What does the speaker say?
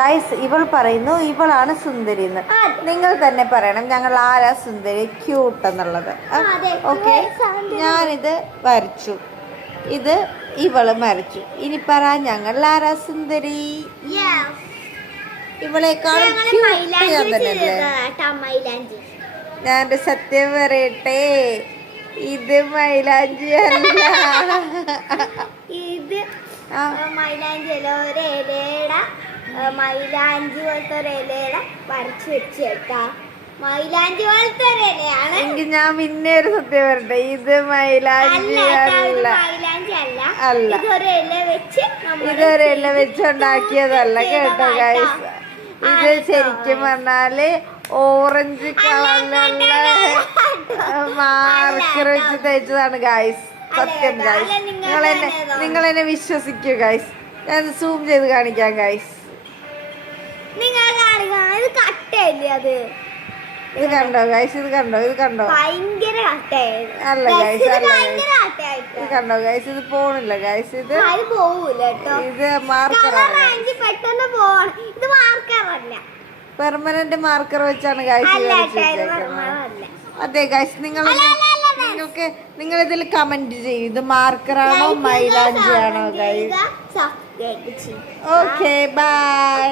Guys ഇവൾ പറയുന്നു ഇവളാണ് സുന്ദരി എന്ന്. നിങ്ങൾ തന്നെ പറയണം ഞങ്ങൾ ആരാ സുന്ദരി ക്യൂട്ട് എന്നുള്ളത്. ഓക്കെ, ഞാനിത് വരച്ചു, ഇത് ഇവള് വരച്ചു. ഇനി പറ ഞങ്ങൾ ആരാ സുന്ദരി? ഇവളെക്കാളും ഞാൻ സത്യം പറയട്ടെ, ഇത് മൈലാഞ്ചി അല്ല. ഇത് മൈലാഞ്ചി അല്ല, ഒരു ഇലയുടെ മൈലാഞ്ചി പോലത്തെ ഒരു ഇലയുടെ വരച്ച് വെച്ച് കേട്ടാ. മൈലാഞ്ചി പോലത്തെ ഒരു ഇലയാണ്. എങ്കിൽ ഞാൻ പിന്നെ ഒരു സത്യം പറയട്ടെ, ഇത് മൈലാഞ്ചി അല്ല. മൈലാഞ്ചി അല്ല, അല്ല, ഇതൊരു ഇല വെച്ച് ഇതൊരു ഇല വെച്ചുണ്ടാക്കിയതല്ല കേട്ടോ ഗൈസ്. ഇത് ശരിക്കും പറഞ്ഞാല് ഓറഞ്ച് കളറിലുള്ള മാർക്കർ വെച്ച് തേച്ചതാണ് ഗൈസ്. സത്യം ഗൈസ്, നിങ്ങളെന്നെ വിശ്വസിക്കൂ ഗൈസ്. ഞാൻ സൂം ചെയ്ത് കാണിക്കാം ഗൈസ്. നിങ്ങൾ കാണിക്കണം. ഇത് കട്ടയല്ലേ അത്? ഇത് കണ്ടോ ഗൈസ്? ഇത് കണ്ടോ? ഇത് കണ്ടോ? ഭയങ്കര കട്ടയായിരുന്നു. അല്ല ഗൈസ്, അല്ല ഇത് കണ്ടോ ഗൈസ്? ഇത് പോണില്ല ഗൈസ്. ഇത് പോവൂല കേട്ടോ. ഇത് മാർക്കറാണ്, പെട്ടെന്ന് പോണം. ഇത് മാർക്കറല്ല, പെർമനന്റ് മാർക്കർ വെച്ചാണ് ഗൈസ് വെച്ചേക്കുന്നത്. അതെ ഗൈസ്, നിങ്ങൾ ഇതിൽ കമന്റ് ചെയ്യും, ഇത് മാർക്കറാണോ മൈലാഞ്ചി ആണോ ഗൈസ്. Okay, by.